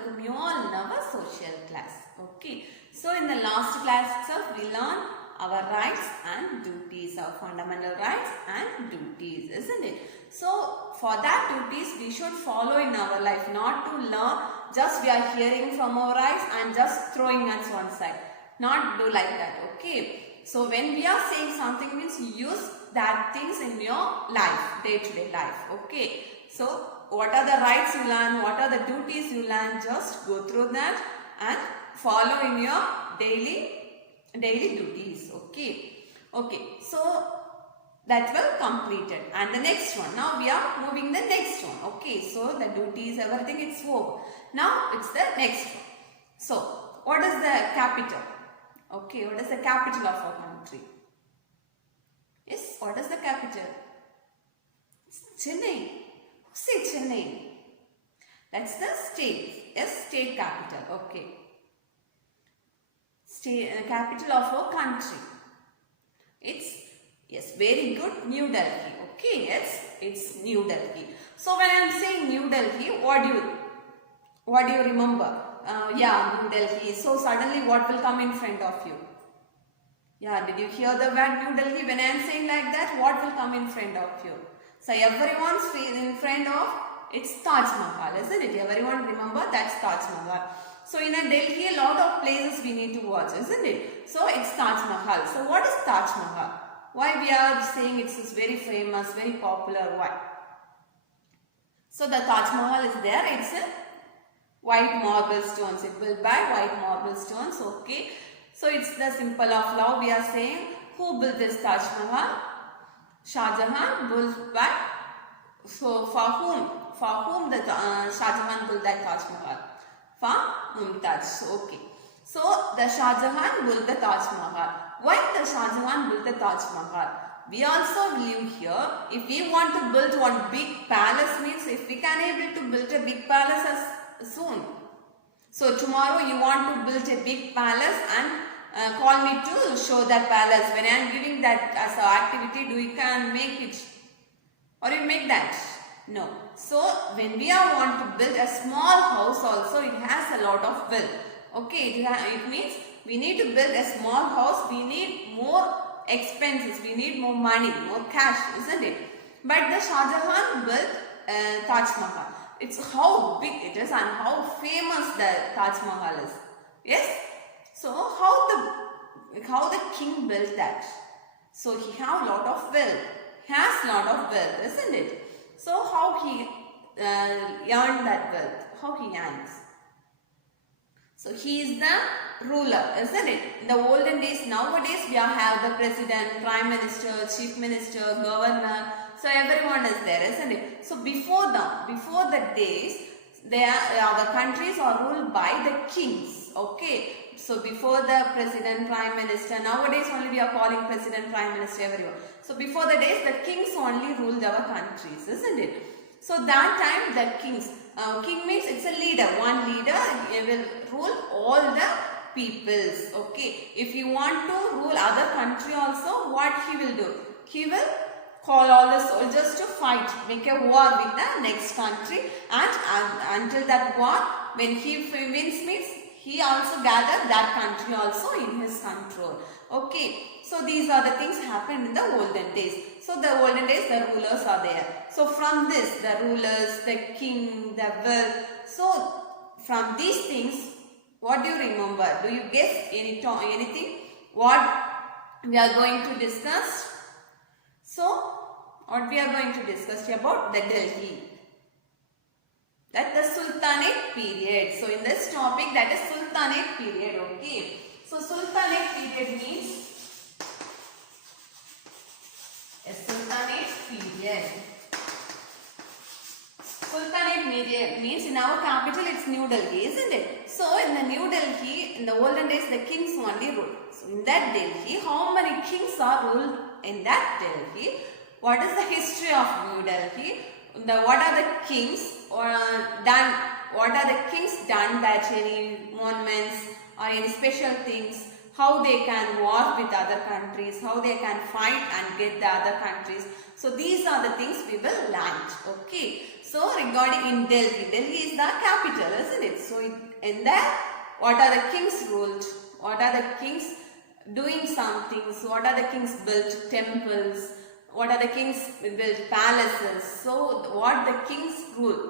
welcome you all in our social class. Okay, so in the last class itself we learned our rights and duties, our fundamental rights and duties, isn't it? So for that duties we should follow in our life, not to learn just we are hearing from our rights and just throwing us one side. Not do like that, okay? So when we are saying something means use that things in your life, day-to-day life, okay? So what are the rights you learn, what are the duties you learn, just go through that and follow in your daily duties, okay? Okay, so that will completed. And the next one, now we are moving the next one, okay? So the duties, everything it's over. Now it's the next one. So what is the capital? Okay, what is the capital of our country? Yes, what is the capital? It's Chennai. Who say Chennai? That's the state. Yes, state capital. Okay. State capital of our country. It's, yes, very good, New Delhi. Okay, yes, it's New Delhi. So when I am saying New Delhi, what do you remember? Yeah, New Delhi. So suddenly what will come in front of you? Yeah, did you hear the word New Delhi? When I am saying like that, what will come in front of you? So everyone's in front of, it's Taj Mahal, isn't it? Everyone remember that's Taj Mahal. So in a Delhi, a lot of places we need to watch, isn't it? So it's Taj Mahal. So what is Taj Mahal? Why we are saying it's very famous, very popular? Why? So the Taj Mahal is there. It's a white marble stones. It built by white marble stones. Okay. So it's the symbol of love. We are saying who built this Taj Mahal? Shah Jahan built by. So for whom the Shah Jahan built that Taj Mahal? For Mumtaz. Okay. So the Shah Jahan built the Taj Mahal. Why the Shah Jahan built the Taj Mahal? We also live here. If we want to build one big palace, means if we can able to build a big palace as soon. So tomorrow you want to build a big palace and call me to show that palace. When I am giving that as an activity, you can make it? Or you make that? No. So when we are want to build a small house also, it has a lot of will. Okay, it means we need to build a small house, we need more expenses, we need more money, more cash, isn't it? But the Shah Jahan built Taj Mahal. It's how big it is and how famous the Taj Mahal is. Yes? So how the king built that? So he have lot of wealth. He has lot of wealth, isn't it? So how he earned that wealth? How he earns? So he is the ruler, isn't it? In the olden days, nowadays we have the president, prime minister, chief minister, governor. So everyone is there, isn't it? So before the days, our countries are ruled by the kings. Okay. So before the president, prime minister, nowadays only we are calling president, prime minister, everyone. So before the days, the kings only ruled our countries, isn't it? So that time the kings, king means it's a leader. One leader will rule all the peoples. Okay. If you want to rule other country also, what he will do? He will call all the soldiers to fight, make a war with the next country, and until that war, when he wins means he also gathered that country also in his control. Okay. So these are the things happened in the olden days. So the olden days, the rulers are there. So from this, the rulers, the king, the wealth. So from these things, what do you remember? Do you guess anything? What we are going to discuss? So what we are going to discuss about the Delhi. That the Sultanate period. So in this topic, that is Sultanate period. Okay. So Sultanate period means a Sultanate period. Sultanate period means in our capital it's New Delhi, isn't it? So in the New Delhi, in the olden days, the kings only ruled. So in that Delhi, how many kings are ruled in that Delhi? What is the history of New Delhi? What are the kings done? What are the kings done that any monuments or any special things? How they can war with other countries? How they can fight and get the other countries? So these are the things we will learn. Okay. So regarding in Delhi, Delhi is the capital, isn't it? So in that, what are the kings ruled? What are the kings doing some things? What are the kings built? Temples. What are the kings built? Palaces. So what the kings rule?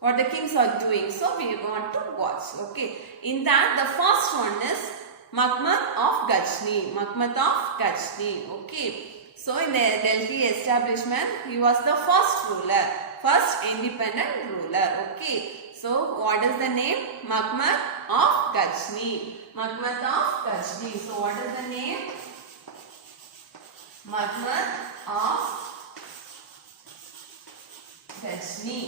What the kings are doing? So we want to watch. Okay. In that, the first one is Makhmud of Ghazni. Makhmud of Ghazni. Okay. So in the Delhi establishment, he was the first ruler, first independent ruler. Okay. So what is the name? Makhmud of Ghazni. Makhmud of Ghazni. So what is the name? Makhmud of Ghazni.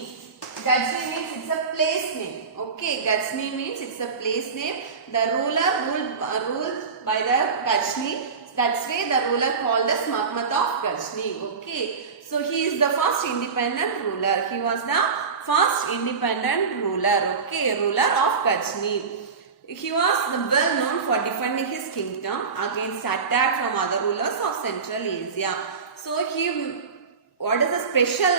Ghazni means it's a place name. Okay, Ghazni means it's a place name. The ruler ruled by the Ghazni. That's why the ruler called as Makhmud of Ghazni. Okay, so he is the first independent ruler. He was the first independent ruler. Okay, ruler of Ghazni. He was well known for defending his kingdom against attack from other rulers of Central Asia. So what is a special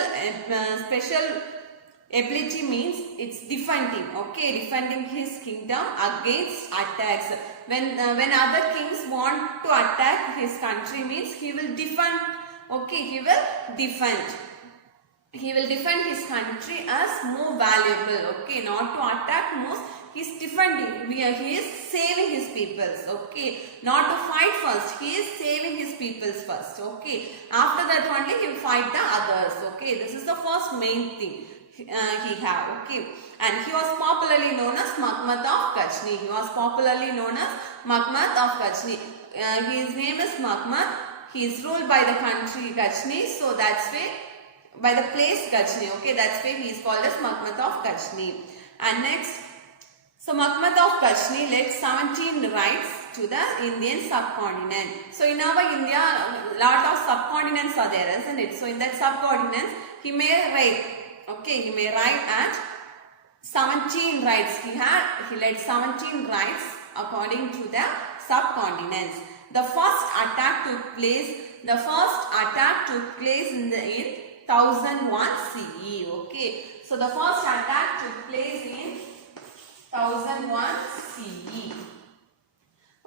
ability means? It's defending. Okay, defending his kingdom against attacks. When other kings want to attack his country means he will defend. Okay, he will defend. He will defend his country as more valuable. Okay, not to attack most. He is defending. He is saving his peoples. Okay, not to fight first. He is saving his peoples first. Okay, after that only he will fight the others. Okay, this is the first main thing he have. Okay, and he was popularly known as Makhmud of Ghazni. He was popularly known as Makhmud of Ghazni. His name is Makhmud. He is ruled by the country Ghazni. So that's why, by the place Ghazni. Okay, that's why he is called as Makhmud of Ghazni. And next, so Makhmud of Ghazni led 17 raids to the Indian subcontinent. So in our India, lot of subcontinents are there, isn't it? So in that subcontinents, he may raid. Okay, he may ride at 17 raids. He led 17 raids according to the subcontinents. The first attack took place in 1001 CE. Okay, so the first attack took place in 1001 CE.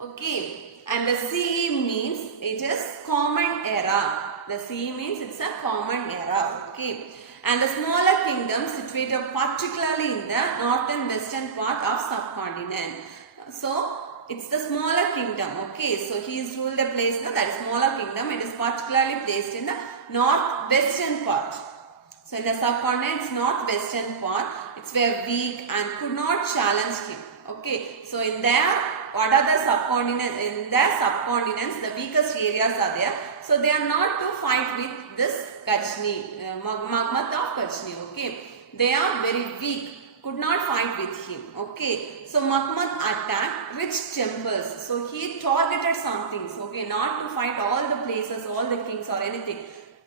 Okay, and the CE means it is common era. The CE means it's a common era. Okay. And the smaller kingdoms situated particularly in the northern western part of subcontinent. So it's the smaller kingdom. Okay, so he is ruled a place, no, that is smaller kingdom. It is particularly placed in the northwestern part. So in the subcontinent, it's northwestern part. It's very weak and could not challenge him. Okay, so in there, what are the subcontinents? In their subcontinents, the weakest areas are there. So they are not to fight with this Ghazni, Makhmud of Ghazni. Okay, they are very weak, could not fight with him. Okay, so Makhmud attacked rich temples. So he targeted some things. Okay, not to fight all the places, all the kings or anything.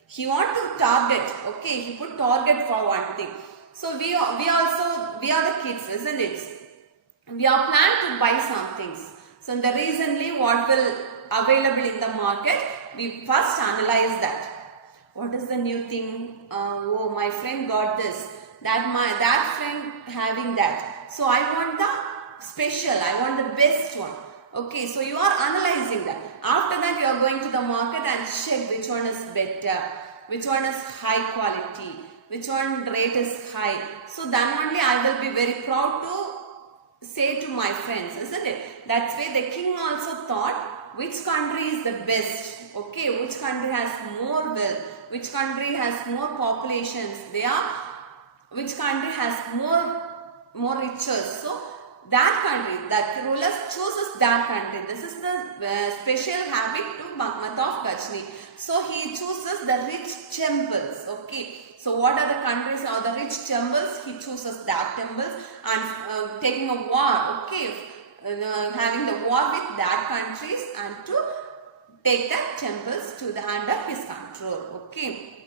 He want to target. Okay, he put target for one thing. So we are the kids, isn't it? We are planned to buy some things. So the recently what will available in the market, we first analyze that. What is the new thing? Oh, my friend got this. That friend having that. So I want the special. I want the best one. Okay, so you are analyzing that. After that, you are going to the market and check which one is better, which one is high quality, which one rate is high. So then only I will be very proud to say to my friends, isn't it? That's why the king also thought which country is the best. Okay, which country has more wealth, which country has more populations, which country has more riches. So that country, that rulers chooses that country. This is the special habit to Makhmud of Ghazni. So he chooses the rich temples. Okay. So what are the countries or the rich temples? He chooses that temples and taking a war. Okay. Having the war with that countries and to take the temples to the under his control. Okay.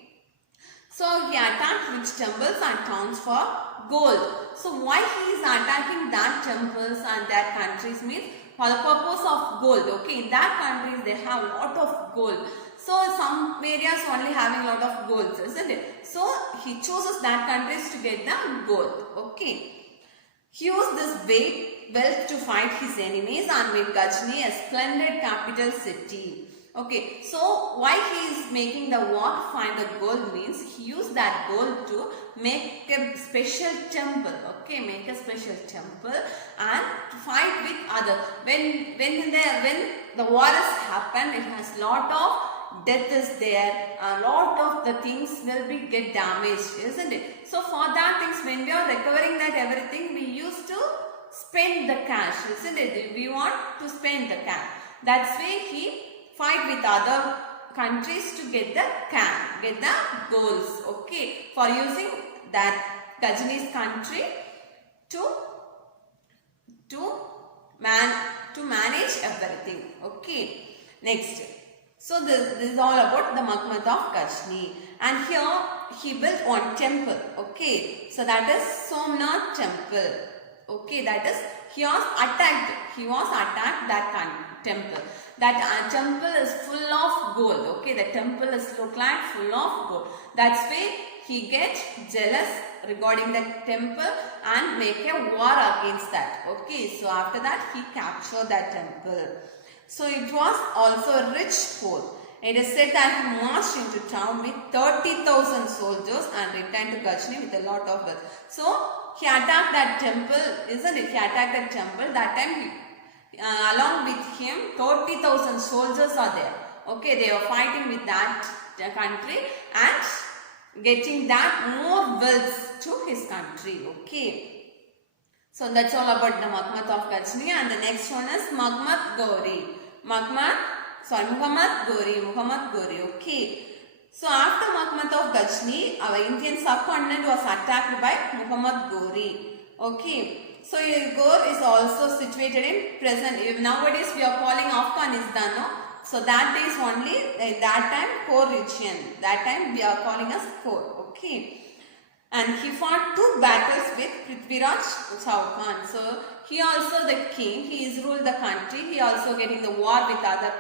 So he attacked rich temples and towns for gold. So why he is attacking that temples and that countries means for the purpose of gold. Okay, in that countries they have a lot of gold. So some areas only having a lot of gold, isn't it? So he chooses that countries to get the gold. Okay. He used this wealth to fight his enemies and make Ghazni a splendid capital city. Okay, so why he is making the war to find the gold means he used that gold to make a special temple. Okay, make a special temple and to fight with other. When the war has happened, it has lot of death is there, a lot of the things will be get damaged, isn't it? So for that things, when we are recovering that everything, we used to spend the cash, isn't it? We want to spend the cash. That's why he fight with other countries to get the goals. Okay, for using that Ghazni's country to manage everything. Okay, next. So this is all about the Maghmud of Ghazni, and here he built one temple. Okay, so that is Somnath temple. Okay, that is he was attacked that temple. That temple is full of gold. Okay, the temple is look like full of gold. That's why he gets jealous regarding that temple and make a war against that. Okay, so after that he captured that temple. So it was also a rich fort. It is said that he marched into town with 30,000 soldiers and returned to Ghazni with a lot of wealth. So he attacked that temple, isn't it? He attacked that temple. That time along with him 30,000 soldiers are there. Okay, they are fighting with that country and getting that more wealth to his country. Okay. So that's all about the Maghmud of Ghazni, and the next one is Muhammad Ghori. Muhammad Ghori. Okay. So after Muhammad of Ghazni, our Indian subcontinent was attacked by Muhammad Ghori. Okay. So Ghor is also situated in present. Nowadays we are calling Afghanistan. No? So that is only at that time Ghor region. That time we are calling as Ghor. Okay. And he fought 2 battles with Prithviraj Chauhan. So he also the king. He is ruled the country. He also getting the war with other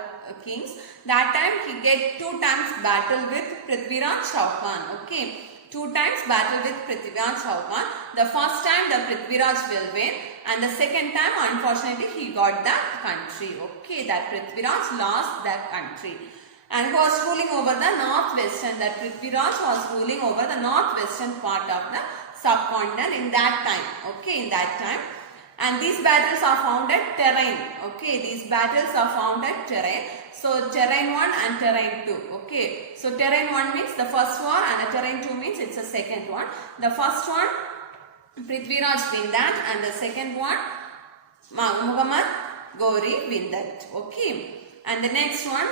kings. That time he get 2 times battle with Prithviraj Chauhan. Okay. 2 times battle with Prithviraj Chauhan. The first time the Prithviraj will win, and the second time unfortunately he got that country. Okay, that Prithviraj lost that country. And who was ruling over the northwestern, that Prithviraj was ruling over the northwestern part of the subcontinent in that time. Okay, in that time. And these battles are found at terrain. Okay, these battles are found at terrain. So terrain 1 and terrain 2. Okay, so terrain 1 means the first war, and the terrain 2 means it's the second one. The first one Prithviraj win that, and the second one Muhammad Ghori win that. Okay, and the next one,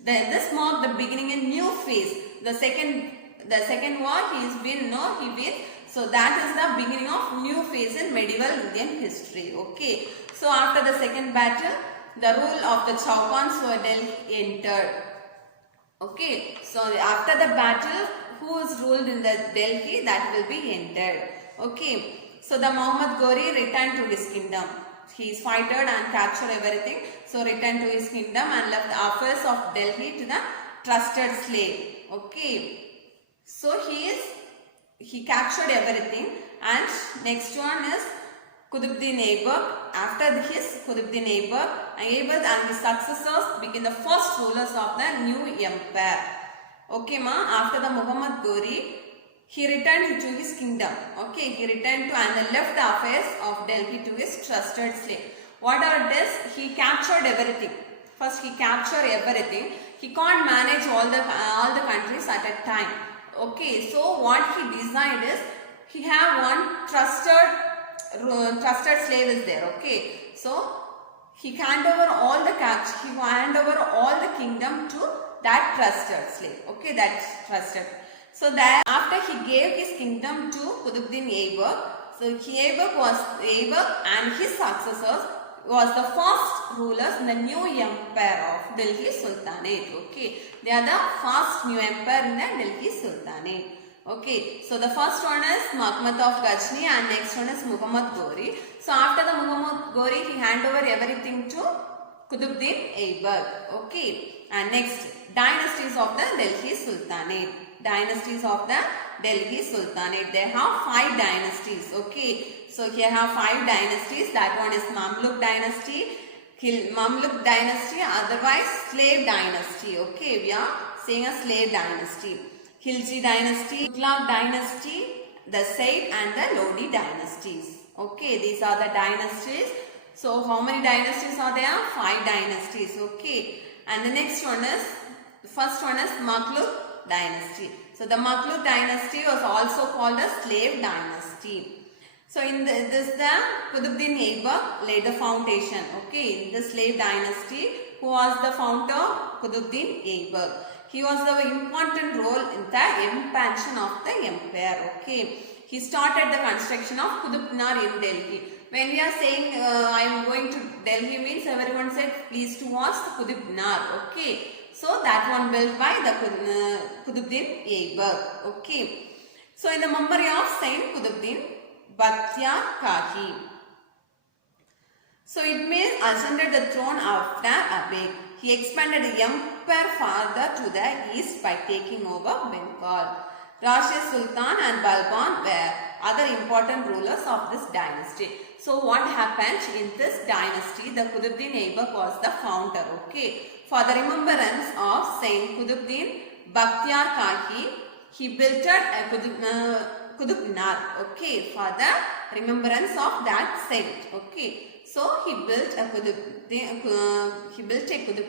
this marked the beginning a new phase. The second war he win. So that is the beginning of new phase in medieval Indian history. Okay, so after the second battle, the rule of the Chauhans were entered. Okay, so after the battle, who is ruled in the Delhi, that will be entered. Okay, so the Muhammad Ghori returned to his kingdom. He is fighted and captured everything. So returned to his kingdom and left the affairs of Delhi to the trusted slave. Okay, so he captured everything. And next one is Qutbuddin Aibak. After his Qutbuddin Aibak and his successors became the first rulers of the new empire. Okay after the Muhammad Ghori, he returned to his kingdom. Okay, he returned to and left the affairs of Delhi to his trusted slave. What are this? He captured everything. First he captured everything. He can't manage all the countries at a time. Okay, so what he designed is he have one trusted slave is there. Okay, so he hand over all the kingdom to that trusted slave. Okay, that's trusted. So that after he gave his kingdom to Qutbuddin Aibak, so Aibak and his successors was the first rulers in the new empire of Delhi Sultanate. Okay, they are the first new empire in the Delhi Sultanate. Okay, so the first one is Muhammad of Ghazni and next one is Muhammad Ghori. So after the Muhammad Ghori, he hand over everything to Qutbuddin Aibak. Okay, and next dynasties of the Delhi Sultanate. Dynasties of the Delhi Sultanate. They have 5 dynasties. Okay, so here have 5 dynasties. That one is Mamluk dynasty, Mamluk dynasty, otherwise slave dynasty. Okay, we are saying a slave dynasty. Khilji dynasty, Tughlaq dynasty, the Said and the Lodi dynasties. Okay, these are the dynasties. So how many dynasties are there? 5 dynasties. Okay, and the next one is, the first one is Maghluk dynasty. So the Maghluk dynasty was also called a slave dynasty. So in this the Qutbuddin Aibak laid the foundation. Okay, in the slave dynasty, who was the founder? Qutbuddin Aibak. He was the important role in the expansion of the empire. Okay, he started the construction of Qutub Minar in Delhi. When we are saying I am going to Delhi means everyone said please to watch the Qutub Minar. Okay, so that one built by the Qutbuddin Aibak. Okay, so in the memory of Saint Qutbuddin Bakhtiar Kahi. So it may ascended the throne after Aibak. He expanded the empire farther to the east by taking over Bengal. Rashid Sultan and Balban were other important rulers of this dynasty. So what happened in this dynasty? The Qutbuddin Aibak was the founder. Okay, for the remembrance of Saint Qutbuddin Bakhtiar Kahi, he built a Qutub Minar. Okay, for the remembrance of that saint. Okay, so he built a Qutub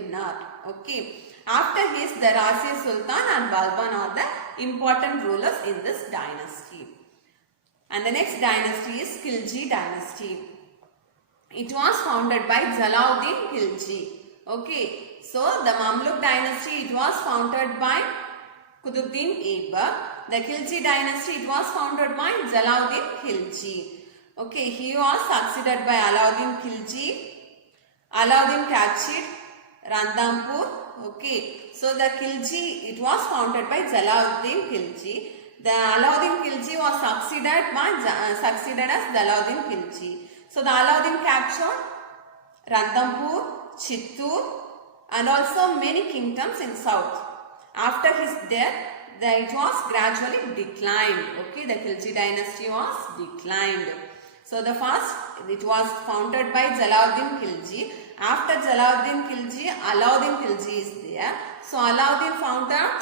Minar. Okay, after his, the Rashid Sultan and Balban are the important rulers in this dynasty. And the next dynasty is Khilji dynasty. It was founded by Jalaluddin Khilji. Okay, so the Mamluk dynasty, it was founded by Qutbuddin Aibak. The Khilji dynasty, it was founded by Jalaluddin Khilji. Okay, he was succeeded by Alauddin Khilji. Alauddin captured Randampur. Okay, so the Khilji, it was founded by Jalaluddin Khilji. The Alauddin Khilji was succeeded as Jalaluddin Khilji. So the Alauddin captured Randampur, Chittoor and also many kingdoms in south. After his death, it was gradually declined. Okay, the Khilji dynasty was declined. So the first, it was founded by Jalaluddin Khilji. After Jalaluddin Khilji, Alauddin Khilji is there. So Alauddin founded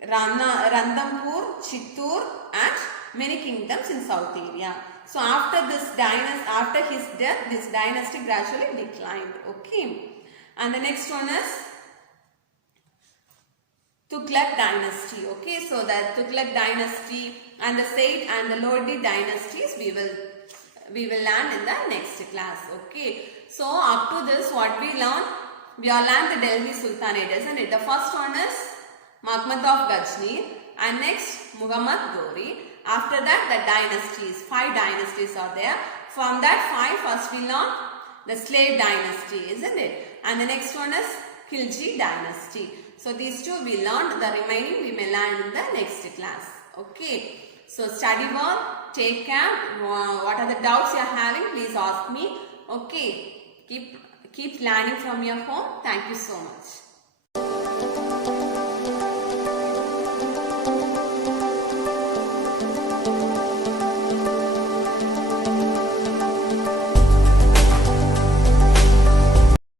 Randampur, Chittoor and many kingdoms in south area. So after this dynasty, after his death, this dynasty gradually declined. Okay, and the next one is Tughlaq dynasty. Okay, so the Tughlaq dynasty and the Said and the Lodi dynasties we will learn in the next class. Okay, so up to this, what we learned? We are learned the Delhi Sultanate, isn't it? The first one is Mahmud of Ghazni and next Muhammad Ghori. After that, the dynasties, 5 dynasties are there. From that 5, first we learn the slave dynasty, isn't it? And the next one is Khilji dynasty. So these 2 we learned, the remaining we may learn in the next class. Okay, so study well, take care. What are the doubts you are having? Please ask me. Okay, keep learning from your home. Thank you so much.